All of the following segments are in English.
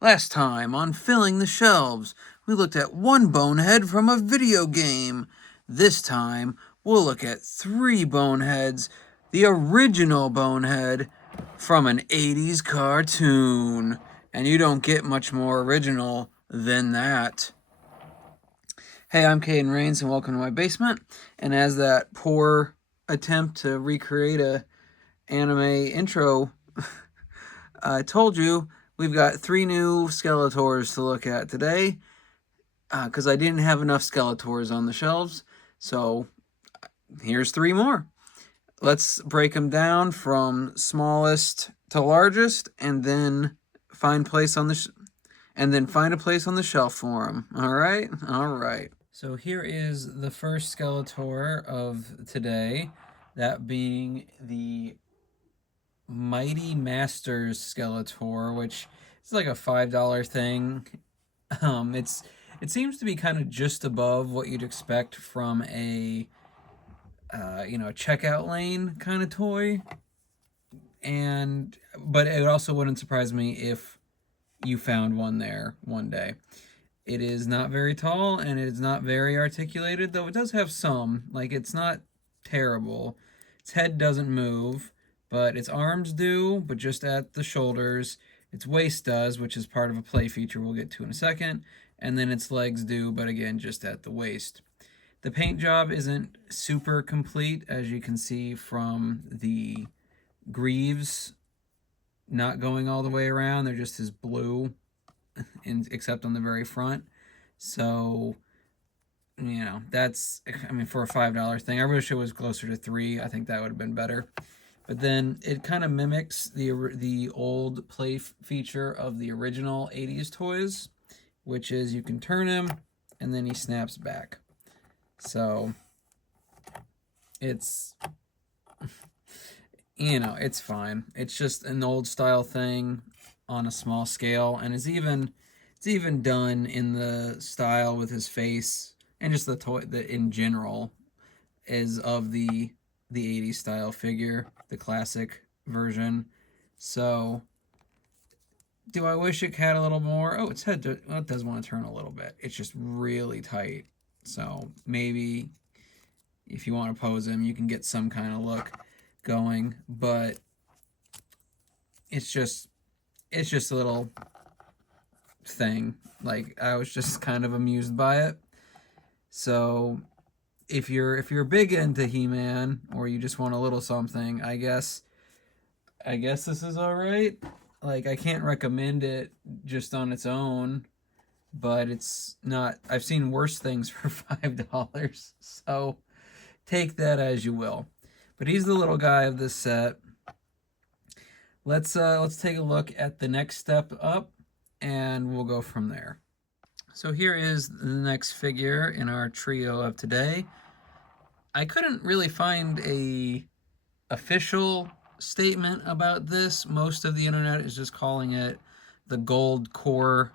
Last time on Filling the Shelves, we looked at one bonehead from a video game. This time, we'll look at three boneheads, the original bonehead from an 80s cartoon. And you don't get much more original than that. Hey, I'm Caden Rains, and welcome to my basement. And as that poor attempt to recreate a anime intro I told you, we've got three new Skeletors to look at today, because I didn't have enough Skeletors on the shelves, so here's three more. Let's break them down from smallest to largest, and then find place on the find a place on the shelf for them. All right, all right. So here is the first Skeletor of today, that being the Mighty Masters Skeletor, which is like a $5 thing. It seems to be kind of just above what you'd expect from a checkout lane kind of toy. But it also wouldn't surprise me if you found one there one day. It is not very tall and it is not very articulated, though it does have some. Like, it's not terrible. Its head doesn't move, but its arms do, but just at the shoulders. Its waist does, which is part of a play feature we'll get to in a second. And then its legs do, but again, just at the waist. The paint job isn't super complete, as you can see from the greaves not going all the way around. They're just as blue, except on the very front. So, that's, for a $5 thing. I wish it was closer to $3. I think that would have been better. But then it kind of mimics the old play feature of the original 80s toys, which is you can turn him and then he snaps back. So it's it's fine. It's just an old style thing on a small scale, and it's even done in the style with his face and just the toy that in general is of the 80s style figure, the classic version. So do I wish it had a little more? Oh, its head it does want to turn a little bit. It's just really tight. So maybe if you want to pose him, you can get some kind of look going, but it's just a little thing. Like, I was just kind of amused by it. So if you're big into He-Man, or you just want a little something, I guess this is all right. Like, I can't recommend it just on its own, but it's not. I've seen worse things for $5, so take that as you will. But he's the little guy of this set. Let's take a look at the next step up, and we'll go from there. So here is the next figure in our trio of today. I couldn't really find a official statement about this. Most of the internet is just calling it the gold core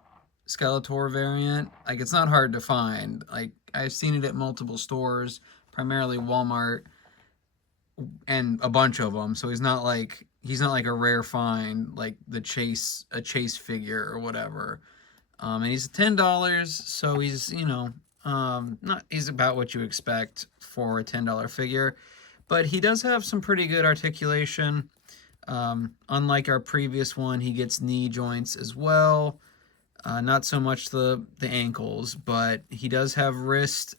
Skeletor variant. Like, it's not hard to find. Like, I've seen it at multiple stores, primarily Walmart, and a bunch of them. So he's not like a rare find, like a chase figure or whatever. And he's $10, so he's not he's about what you expect for a $10 figure, but he does have some pretty good articulation. Unlike our previous one, he gets knee joints as well. Not so much the ankles, but he does have wrist,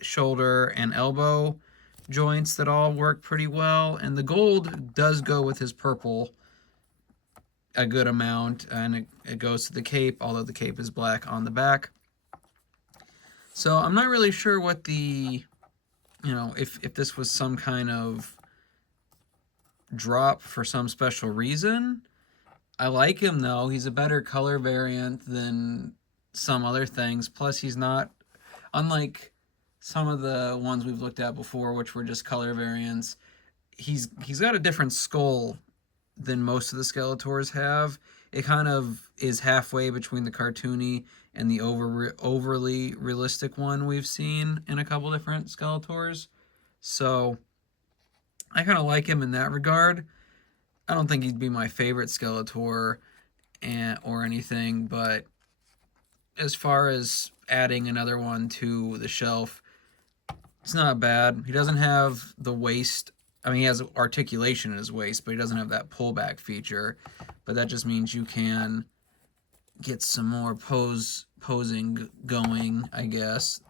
shoulder, and elbow joints that all work pretty well. And the gold does go with his purple a good amount, and it goes to the cape, although the cape is black on the back. So I'm not really sure what the, if this was some kind of drop for some special reason. I like him, though. He's a better color variant than some other things. Plus, he's not, unlike some of the ones we've looked at before, which were just color variants, he's got a different skull than most of the Skeletors have. It kind of is halfway between the cartoony and the overly realistic one we've seen in a couple different Skeletors. So I kind of like him in that regard. I don't think he'd be my favorite Skeletor, or anything, but as far as adding another one to the shelf, it's not bad. He doesn't have the waist. I mean, he has articulation in his waist, but he doesn't have that pullback feature. But that just means you can get some more posing going, I guess,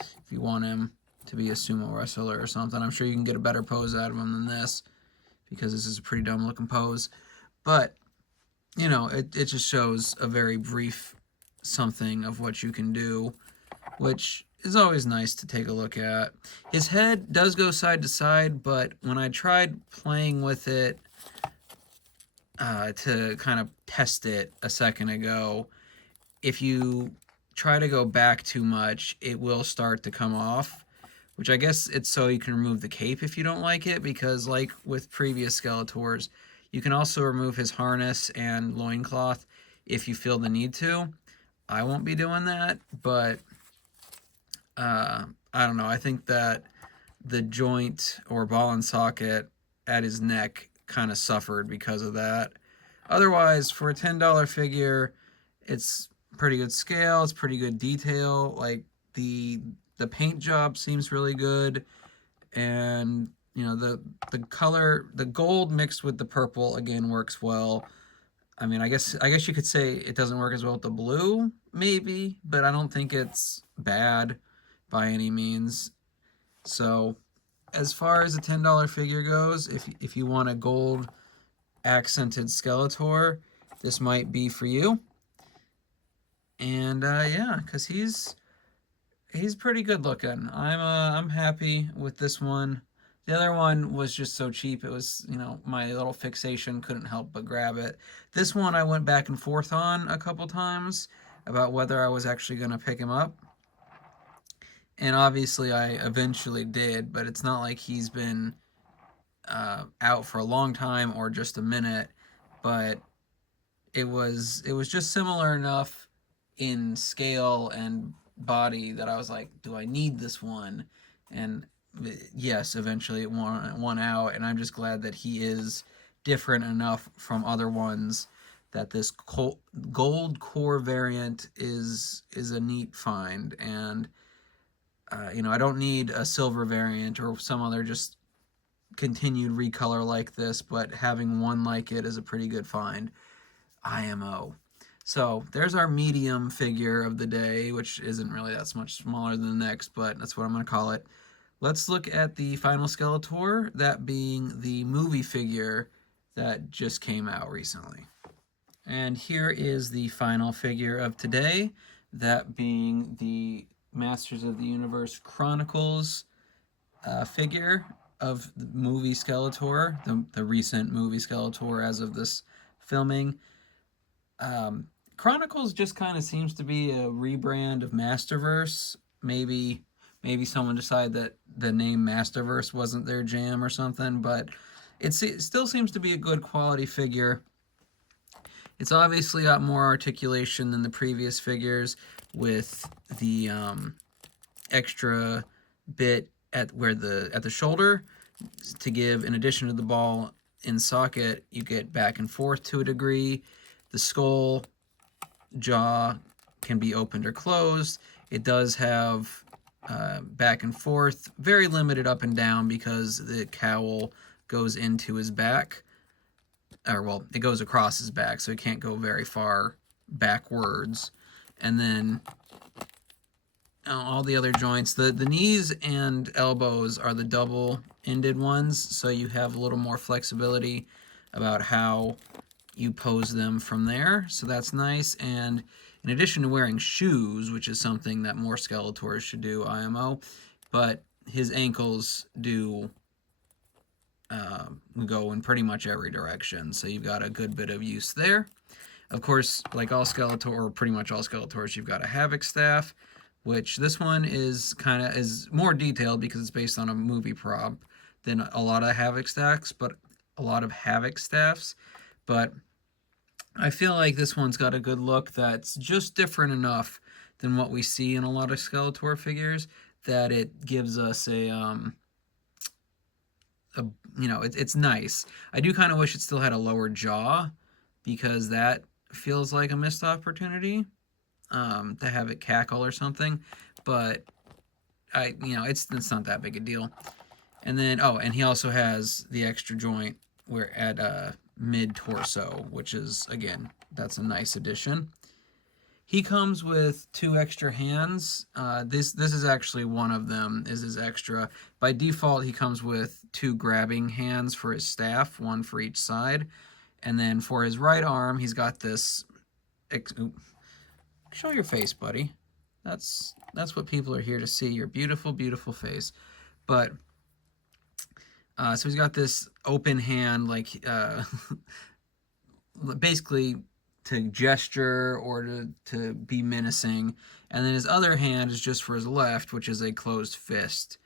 if you want him to be a sumo wrestler or something. I'm sure you can get a better pose out of him than this, because this is a pretty dumb looking pose. But, you know, it just shows a very brief something of what you can do, which is always nice to take a look at. His head does go side to side, but when I tried playing with it to kind of test it a second ago, if you try to go back too much, it will start to come off, which I guess it's so you can remove the cape if you don't like it, because like with previous Skeletors, you can also remove his harness and loincloth if you feel the need to. I won't be doing that, but I don't know. I think that the joint or ball and socket at his neck kind of suffered because of that. Otherwise, for a $10 figure, it's pretty good scale. It's pretty good detail. Like the paint job seems really good, and you know the color, the gold mixed with the purple again works well. I mean, I guess you could say it doesn't work as well with the blue, maybe, but I don't think it's bad by any means. So, as far as a $10 figure goes, if you want a gold accented Skeletor, this might be for you. And yeah, because he's pretty good looking. I'm happy with this one. The other one was just so cheap. It was, you know, my little fixation couldn't help but grab it. This one I went back and forth on a couple times about whether I was actually going to pick him up. And obviously I eventually did, but it's not like he's been out for a long time or just a minute. But it was just similar enough in scale and body that I was like, do I need this one? And yes, eventually it won out, and I'm just glad that he is different enough from other ones that this gold core variant is a neat find. And you know, I don't need a silver variant or some other just continued recolor like this, but having one like it is a pretty good find. IMO. So there's our medium figure of the day, which isn't really that much smaller than the next, but that's what I'm going to call it. Let's look at the final Skeletor, that being the movie figure that just came out recently. And here is the final figure of today, that being the Masters of the Universe Chronicles figure of the movie Skeletor, the recent movie Skeletor as of this filming. Chronicles just kind of seems to be a rebrand of Masterverse. Maybe someone decided that the name Masterverse wasn't their jam or something, but it still seems to be a good quality figure. It's obviously got more articulation than the previous figures, with the extra bit at the shoulder to give, in addition to the ball in socket, you get back and forth to a degree. The skull jaw can be opened or closed. It does have back and forth, very limited up and down because the cowl goes into his back, or well, it goes across his back, so it can't go very far backwards. And then all the other joints, the knees and elbows are the double-ended ones, so you have a little more flexibility about how you pose them from there, so that's nice. And in addition to wearing shoes, which is something that more Skeletors should do, IMO, but his ankles do go in pretty much every direction, so you've got a good bit of use there. Of course, like all Skeletor, or pretty much all Skeletors, you've got a Havoc staff, which this one is more detailed because it's based on a movie prop than a lot of Havoc staffs, but I feel like this one's got a good look that's just different enough than what we see in a lot of Skeletor figures that it gives us it's nice. I do kind of wish it still had a lower jaw, because that feels like a missed opportunity to have it cackle or something, but it's not that big a deal. And then and he also has the extra joint where at mid torso, which is again that's a nice addition. He comes with two extra hands. This is actually one of them is his extra. By default, he comes with two grabbing hands for his staff, one for each side, and then for his right arm, he's got this. Show your face, buddy. That's what people are here to see. Your beautiful, beautiful face. But so he's got this open hand, like basically to gesture or to be menacing, and then his other hand is just for his left, which is a closed fist.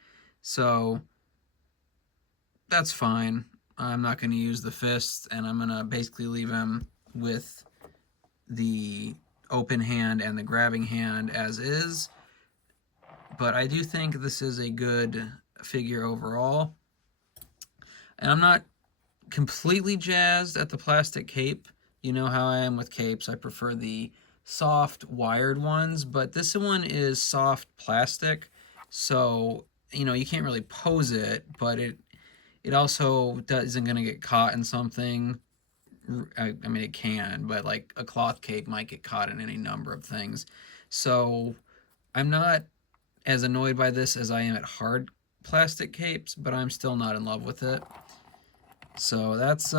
So that's fine. I'm not going to use the fist, and I'm going to basically leave him with the open hand and the grabbing hand as is. But I do think this is a good figure overall. And I'm not completely jazzed at the plastic cape. You know how I am with capes. I prefer the soft wired ones, but this one is soft plastic. So, you can't really pose it, but it also isn't going to get caught in something. I mean, it can, but like a cloth cape might get caught in any number of things. So I'm not as annoyed by this as I am at hard plastic capes, but I'm still not in love with it. So that's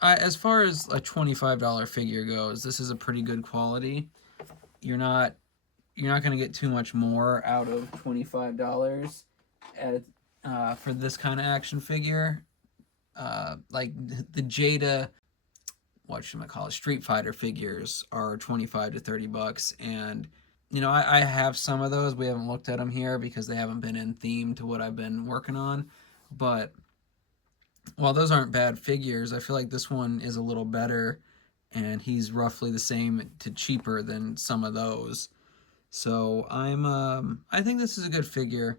as far as a $25 figure goes, this is a pretty good quality. You're not going to get too much more out of $25 at for this kind of action figure. Like the Jada, what should I call it, Street Fighter figures are 25 to 30 bucks, and I have some of those. We haven't looked at them here because they haven't been in theme to what I've been working on, but while those aren't bad figures, I feel like this one is a little better, and he's roughly the same to cheaper than some of those. So I think this is a good figure.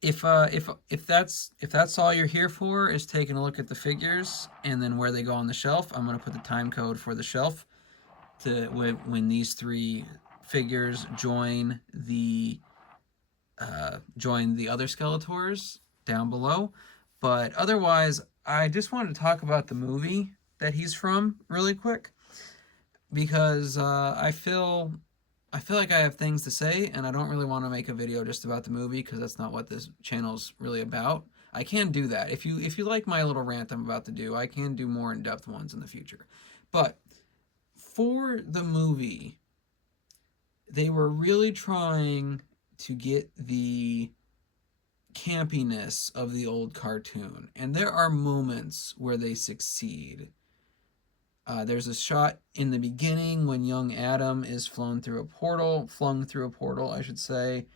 If that's all you're here for is taking a look at the figures and then where they go on the shelf, I'm gonna put the time code for the shelf to when these three figures join the other Skeletors down below. But otherwise, I just wanted to talk about the movie that he's from really quick because I feel like I have things to say, and I don't really want to make a video just about the movie because that's not what this channel's really about. I can do that. If you like my little rant I'm about to do, I can do more in-depth ones in the future. But for the movie, they were really trying to get the campiness of the old cartoon, and there are moments where they succeed. There's a shot in the beginning when young Adam is flung through a portal, I should say,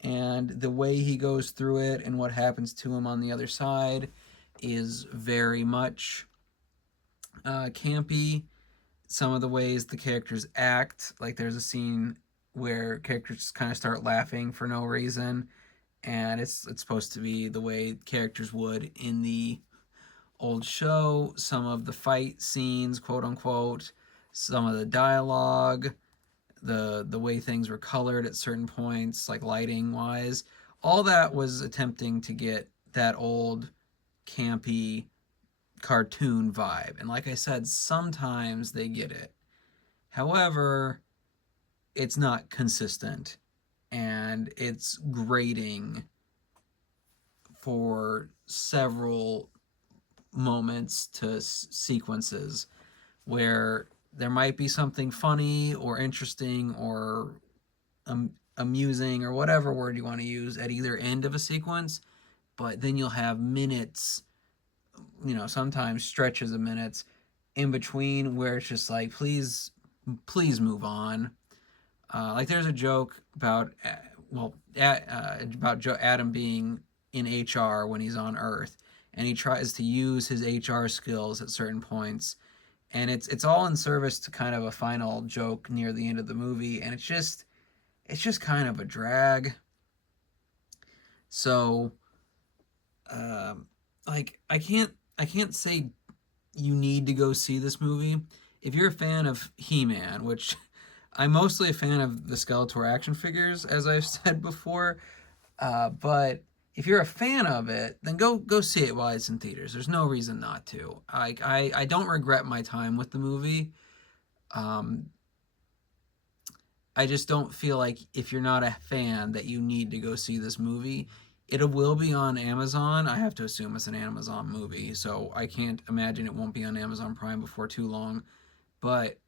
and the way he goes through it and what happens to him on the other side is very much campy. Some of the ways the characters act, like there's a scene where characters just kind of start laughing for no reason, and it's supposed to be the way characters would in the old show. Some of the fight scenes, quote unquote, some of the dialogue, the way things were colored at certain points, like lighting wise, all that was attempting to get that old campy cartoon vibe. And like I said, sometimes they get it. However, it's not consistent, and it's grating for several moments to sequences where there might be something funny or interesting or amusing or whatever word you want to use at either end of a sequence, but then you'll have minutes, sometimes stretches of minutes in between where it's just like, please move on. Like there's a joke about Adam being in HR when he's on Earth, and he tries to use his HR skills at certain points, and it's all in service to kind of a final joke near the end of the movie, and it's just kind of a drag. So, like I can't say you need to go see this movie. if you're a fan of He-Man, which I'm mostly a fan of the Skeletor action figures, as I've said before, but if you're a fan of it, then go see it while it's in theaters. There's no reason not to. I don't regret my time with the movie. Um, I just don't feel like if you're not a fan that you need to go see this movie. It will be on Amazon. I have to assume it's an Amazon movie, so I can't imagine it won't be on Amazon Prime before too long. But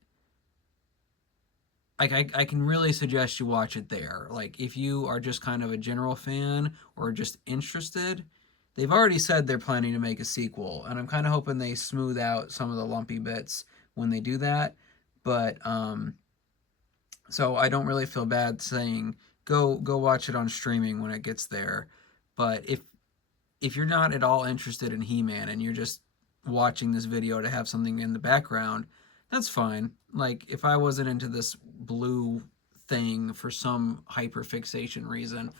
like I can really suggest you watch it there. Like if you are just kind of a general fan or just interested, they've already said they're planning to make a sequel, and I'm kind of hoping they smooth out some of the lumpy bits when they do that. But so I don't really feel bad saying go watch it on streaming when it gets there. But if you're not at all interested in He-Man and you're just watching this video to have something in the background, that's fine. Like if I wasn't into this blue thing for some hyperfixation reason,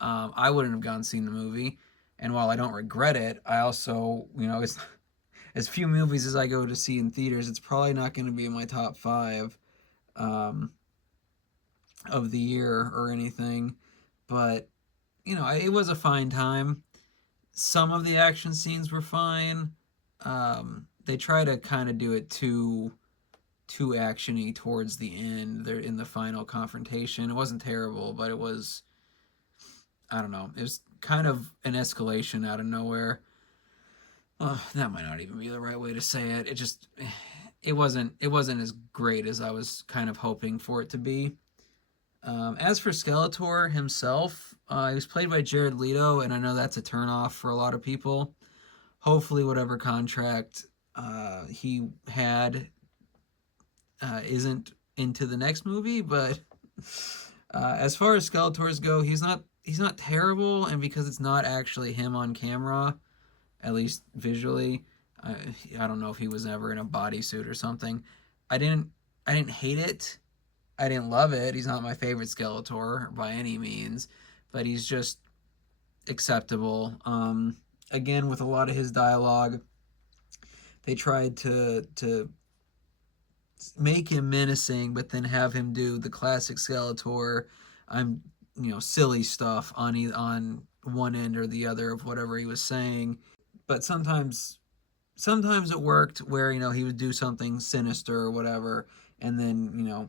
I wouldn't have gone and seen the movie. And while I don't regret it, I also, it's as few movies as I go to see in theaters, it's probably not going to be in my top five um, of the year or anything. But it was a fine time. Some of the action scenes were fine. They try to kind of do it too actiony towards the end. They're in the final confrontation. It wasn't terrible, but it was, I don't know. It was kind of an escalation out of nowhere. That might not even be the right way to say it. It wasn't as great as I was kind of hoping for it to be. As for Skeletor himself, he was played by Jared Leto, and I know that's a turnoff for a lot of people. Hopefully, whatever contract he had isn't into the next movie. But as far as Skeletors go, he's not terrible, and because it's not actually him on camera, at least visually, I don't know if he was ever in a bodysuit or something. I didn't hate it. I didn't love it. He's not my favorite Skeletor by any means, but he's just acceptable. Again, with a lot of his dialogue, they tried to make him menacing, but then have him do the classic Skeletor. I'm silly stuff on one end or the other of whatever he was saying, but sometimes it worked where he would do something sinister or whatever, and then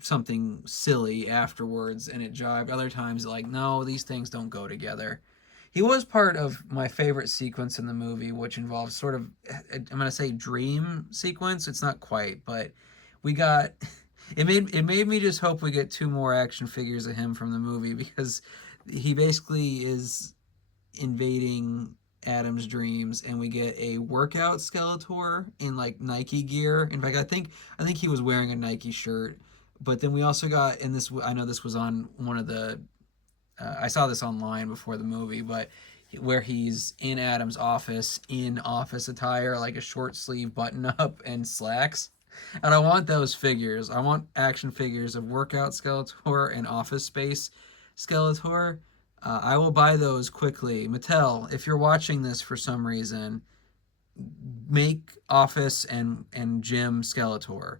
something silly afterwards and it jived. Other times, like, no, these things don't go together. He was part of my favorite sequence in the movie, which involves sort of, I'm going to say dream sequence. It's not quite, but we got, it made me just hope we get two more action figures of him from the movie, because he basically is invading Adam's dreams, and we get a workout Skeletor in like Nike gear. In fact, I think he was wearing a Nike shirt. But then we also got in this. I know this was on one of the. I saw this online before the movie, but where he's in Adam's office in office attire, like a short sleeve button up and slacks. And I want those figures. I want action figures of workout Skeletor and office space Skeletor. I will buy those quickly. Mattel, if you're watching this for some reason, make office and gym Skeletor.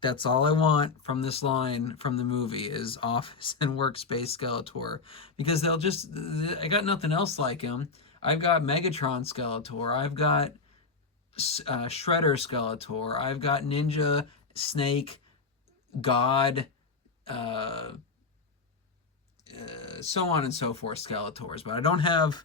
That's all I want from this line from the movie is office and workspace Skeletor, because I got nothing else like him. I've got Megatron Skeletor. I've got Shredder Skeletor. I've got Ninja, Snake, God, uh, so on and so forth Skeletors. But I don't have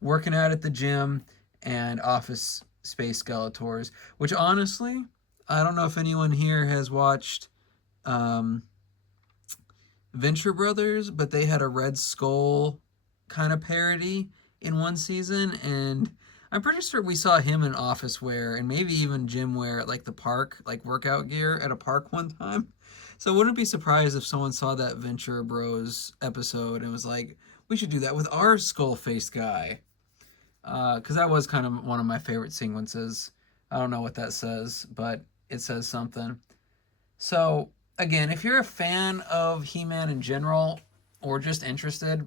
working out at the gym and office space Skeletors, which honestly, I don't know if anyone here has watched Venture Brothers, but they had a Red Skull kind of parody in one season, and I'm pretty sure we saw him in office wear and maybe even gym wear at like the park, like workout gear at a park one time. So I wouldn't be surprised if someone saw that Venture Bros episode and was like, we should do that with our skull faced guy. Because that was kind of one of my favorite sequences. I don't know what that says, but it says something. So, again, if you're a fan of He-Man in general, or just interested,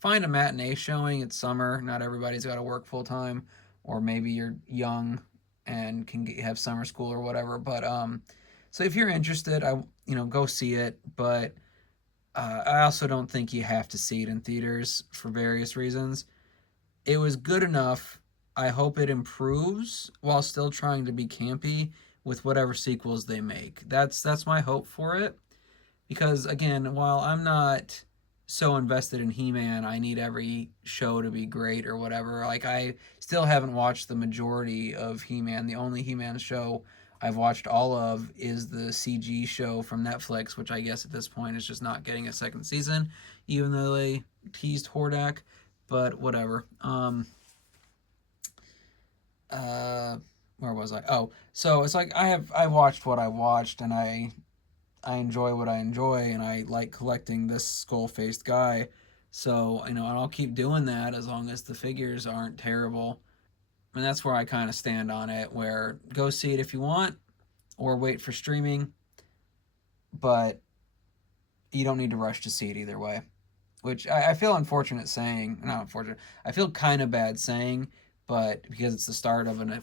find a matinee showing. It's summer. Not everybody's got to work full time. Or maybe you're young and can have summer school or whatever. But so if you're interested, go see it. But I also don't think you have to see it in theaters for various reasons. It was good enough. I hope it improves while still trying to be campy with whatever sequels they make. That's my hope for it. Because again, while I'm not so invested in He-Man, I need every show to be great or whatever. Like I still haven't watched the majority of He-Man. The only He-Man show I've watched all of is the CG show from Netflix, which I guess at this point is just not getting a second season, even though they teased Hordak. But whatever. Where was I? Oh, so it's like I watched what I watched, and I enjoy what I enjoy, and I like collecting this skull-faced guy. So, and I'll keep doing that as long as the figures aren't terrible. And that's where I kind of stand on it, where go see it if you want, or wait for streaming, but you don't need to rush to see it either way. Which I feel unfortunate saying, not unfortunate, I feel kind of bad saying, but because it's the start of a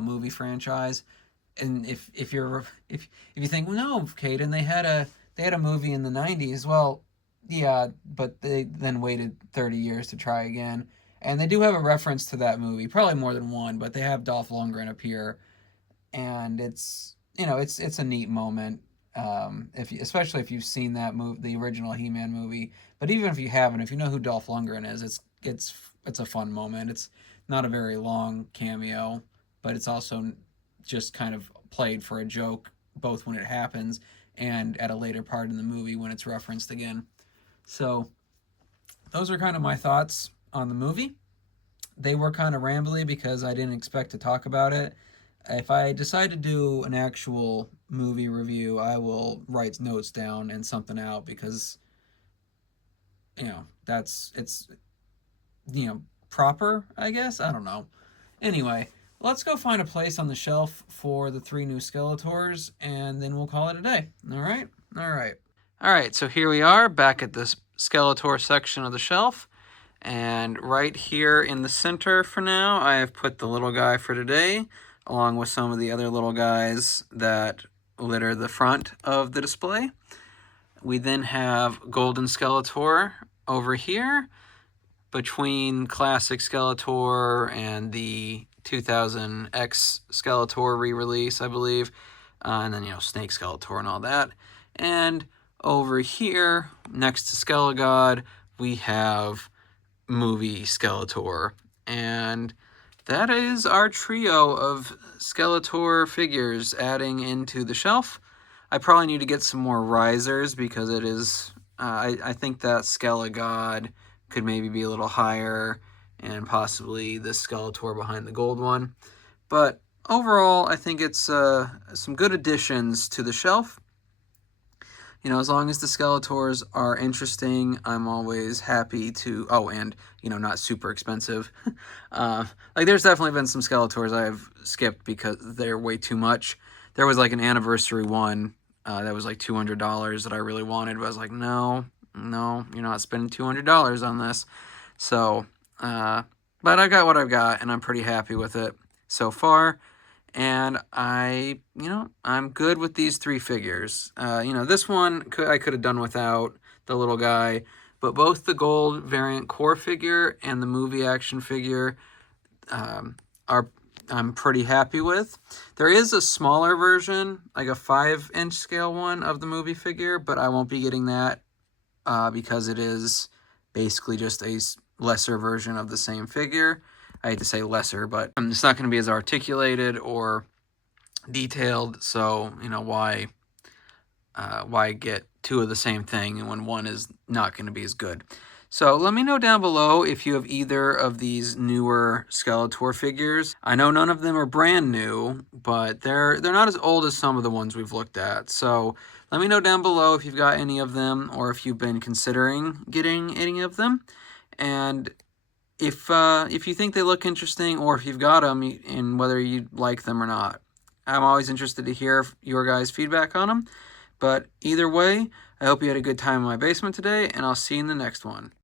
movie franchise, and if you think, well, no, Caden, they had a movie in the '90s. Well, yeah, but they then waited 30 years to try again, and they do have a reference to that movie, probably more than one, but they have Dolph Lundgren appear, and it's a neat moment. Especially if you've seen that movie, the original He-Man movie, but even if you haven't, if you know who Dolph Lundgren is, it's a fun moment. It's not a very long cameo, but it's also just kind of played for a joke, both when it happens and at a later part in the movie when it's referenced again. So those are kind of my thoughts on the movie. They were kind of rambly because I didn't expect to talk about it. If I decide to do an actual movie review, I will write notes down and something out because it's proper, I guess. I don't know. Anyway, let's go find a place on the shelf for the 3 new Skeletors, and then we'll call it a day. All right? All right. All right, so here we are back at this Skeletor section of the shelf. And right here in the center for now, I have put the little guy for today, along with some of the other little guys that litter the front of the display. We then have Golden Skeletor over here, between Classic Skeletor and the 2000X Skeletor re-release, I believe. And then, Snake Skeletor and all that. And over here, next to Skelegod, we have movie Skeletor. And that is our trio of Skeletor figures adding into the shelf. I probably need to get some more risers because it is... I think that Skelegod could maybe be a little higher, and possibly this Skeletor behind the gold one. But overall, I think it's some good additions to the shelf. As long as the Skeletors are interesting, I'm always happy to... Oh, and, not super expensive. There's definitely been some Skeletors I've skipped because they're way too much. There was, an anniversary one that was, $200 that I really wanted, but I was like, no, you're not spending $200 on this. So, but I got what I've got, and I'm pretty happy with it so far. And I'm good with these 3 figures. This one I could have done without the little guy, but both the gold variant core figure and the movie action figure I'm pretty happy with. There is a smaller version, like a 5-inch scale one of the movie figure, but I won't be getting that because it is basically just a lesser version of the same figure. I hate to say lesser, but it's not going to be as articulated or detailed, so, why get 2 of the same thing when one is not going to be as good? So let me know down below if you have either of these newer Skeletor figures. I know none of them are brand new, but they're not as old as some of the ones we've looked at. So let me know down below if you've got any of them or if you've been considering getting any of them. And if you think they look interesting or if you've got them and whether you like them or not. I'm always interested to hear your guys' feedback on them. But either way, I hope you had a good time in my basement today, and I'll see you in the next one.